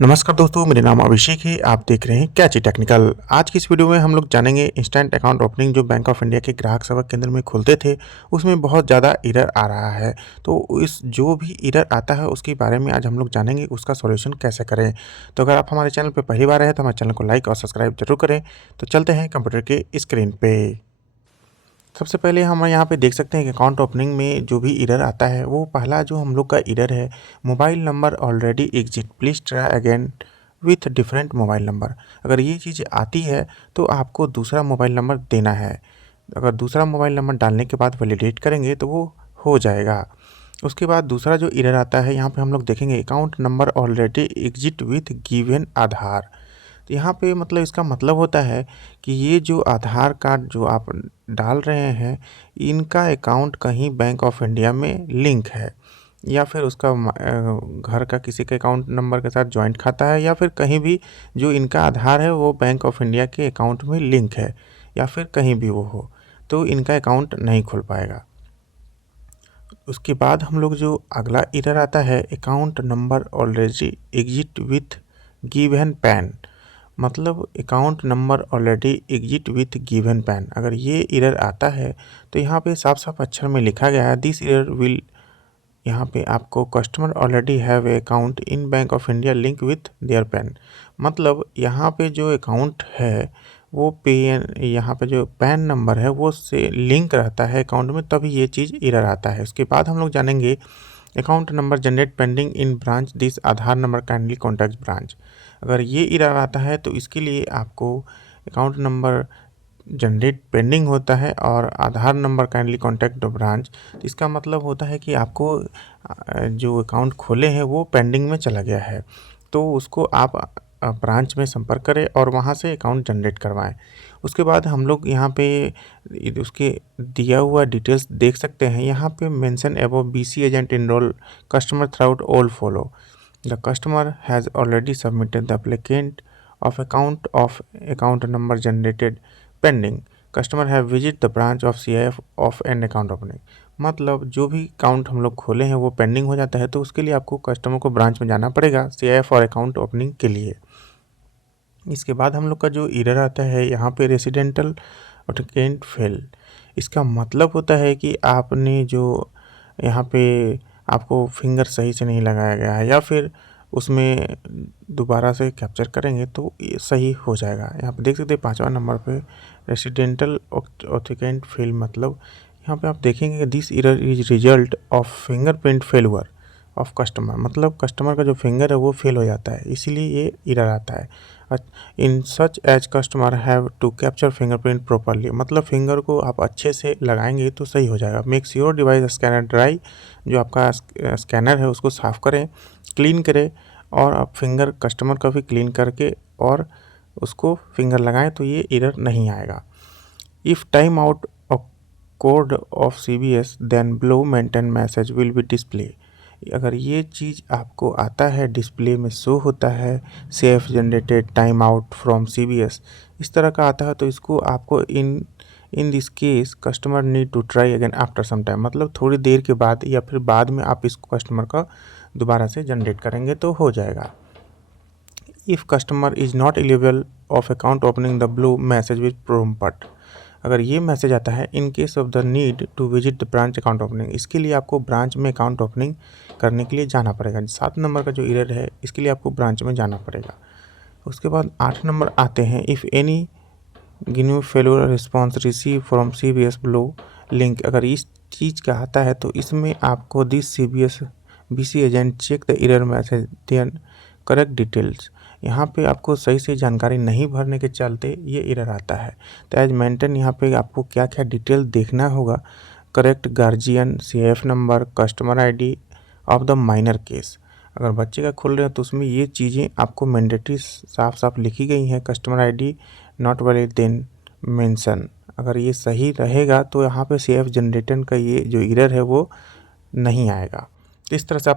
नमस्कार दोस्तों, मेरा नाम अभिषेक है। आप देख रहे हैं कैची टेक्निकल। आज की इस वीडियो में हम लोग जानेंगे इंस्टेंट अकाउंट ओपनिंग जो बैंक ऑफ इंडिया के ग्राहक सेवा केंद्र में खोलते थे, उसमें बहुत ज़्यादा एरर आ रहा है। तो इस जो भी एरर आता है उसके बारे में आज हम लोग जानेंगे, उसका सॉल्यूशन कैसे करें। तो अगर आप हमारे चैनल पर पहली बार आए तो हमारे चैनल को लाइक और सब्सक्राइब जरूर करें। तो चलते हैं कंप्यूटर के स्क्रीन पे। सबसे पहले हम यहाँ पे देख सकते हैं कि अकाउंट ओपनिंग में जो भी एरर आता है, वो पहला जो हम लोग का एरर है, mobile number already exit, please try again with different mobile number. अगर ये चीज़ आती है तो आपको दूसरा मोबाइल नंबर देना है। अगर दूसरा मोबाइल नंबर डालने के बाद वैलिडेट करेंगे तो वो हो जाएगा। उसके बाद दूसरा जो एरर आता है, यहाँ पे हम लोग देखेंगे account number already exit with given Aadhaar. तो यहाँ पे मतलब इसका मतलब होता है कि ये जो आधार कार्ड जो आप डाल रहे हैं, इनका अकाउंट कहीं बैंक ऑफ इंडिया में लिंक है, या फिर उसका घर का किसी के अकाउंट नंबर के साथ जॉइंट खाता है, या फिर कहीं भी जो इनका आधार है वो बैंक ऑफ इंडिया के अकाउंट में लिंक है, या फिर कहीं भी वो हो, तो इनका अकाउंट नहीं खुल पाएगा। उसके बाद हम लोग जो अगला एरर आता है, account number already exit with given PAN, मतलब account number already exit with given PAN. अगर ये एरर आता है तो यहाँ पे साफ साफ अक्षर में लिखा गया है, दिस एरर विल, यहाँ पे आपको customer already have a account in bank of India link with their pan. मतलब यहाँ पे जो अकाउंट है वो यहाँ पे जो पैन नंबर है वो से लिंक रहता है अकाउंट में, तभी ये चीज़ एरर आता है। उसके बाद हम लोग जानेंगे account number generate pending in branch this Aadhaar number kindly contact branch. अगर ये एरर आता है तो इसके लिए आपको अकाउंट नंबर जनरेट पेंडिंग होता है और आधार नंबर काइंडली कॉन्टैक्ट ब्रांच। तो इसका मतलब होता है कि आपको जो अकाउंट खोले हैं वो पेंडिंग में चला गया है, तो उसको आप ब्रांच में संपर्क करें और वहाँ से अकाउंट जनरेट करवाएं। उसके बाद हम लोग यहाँ पे उसके दिया हुआ डिटेल्स देख सकते हैं। यहाँ पे mention above BC agent enrol customer throughout all follow. The customer has already submitted the applicant of account number generated pending. Customer have visit the branch of CIF of an account opening. मतलब जो भी account हम लोग खोले हैं वो pending हो जाता है, तो उसके लिए आपको कस्टमर को ब्रांच में जाना पड़ेगा CIF और अकाउंट ओपनिंग के लिए। इसके बाद हम लोग का जो एरर आता है यहाँ पे रेसिडेंटल एप्लीकेंट फेल। इसका मतलब होता है कि आपने जो यहाँ पे आपको फिंगर सही से नहीं लगाया गया है, या फिर उसमें दोबारा से कैप्चर करेंगे तो ये सही हो जाएगा। यहाँ पे देख सकते हैं 5वां नंबर पे रेसिडेंटल ऑथेंटिकेट फेल, मतलब यहाँ पे आप देखेंगे कि this error is result of fingerprint failure of customer. मतलब कस्टमर का जो फिंगर है वो फेल हो जाता है, इसीलिए ये एरर आता है। In such as customer have to capture fingerprint properly, मतलब फिंगर को आप अच्छे से लगाएंगे तो सही हो जाएगा। Make sure device scanner dry, जो आपका स्कैनर है उसको साफ़ करें, क्लीन करें, और आप फिंगर कस्टमर का भी क्लीन करके और उसको फिंगर लगाएं तो ये एरर नहीं आएगा। If time out code of CBS then below maintain message will be display. अगर ये चीज़ आपको आता है, डिस्प्ले में शो होता है safe generated time out from CBS, इस तरह का आता है, तो इसको आपको in this case customer need to try again after some time, मतलब थोड़ी देर के बाद या फिर बाद में आप इस कस्टमर का दोबारा से जनरेट करेंगे तो हो जाएगा। If customer is not eligible of account opening the blue message with prompt. अगर ये मैसेज आता है in case of the need to visit the branch account opening, इसके लिए आपको ब्रांच में अकाउंट ओपनिंग करने के लिए जाना पड़ेगा। 7 नंबर का जो एरर है इसके लिए आपको ब्रांच में जाना पड़ेगा। उसके बाद 8 नंबर आते हैं, if any genuine failure response receive from CBS below link. अगर इस चीज़ का आता है तो इसमें आपको this CBS BC agent check the error message then correct details. यहाँ पे आपको सही से जानकारी नहीं भरने के चलते ये एरर आता है। तो एज मेंटेन यहाँ पे आपको क्या क्या डिटेल देखना होगा, correct guardian, CIF number, customer ID of the minor case. अगर बच्चे का खोल रहे हैं तो उसमें ये चीज़ें आपको मैंडेटरी साफ साफ लिखी गई हैं। Customer ID not valid then mention, अगर ये सही रहेगा तो यहाँ पे CIF जनरेटर का ये जो एरर है वो नहीं आएगा। तो इस तरह से आप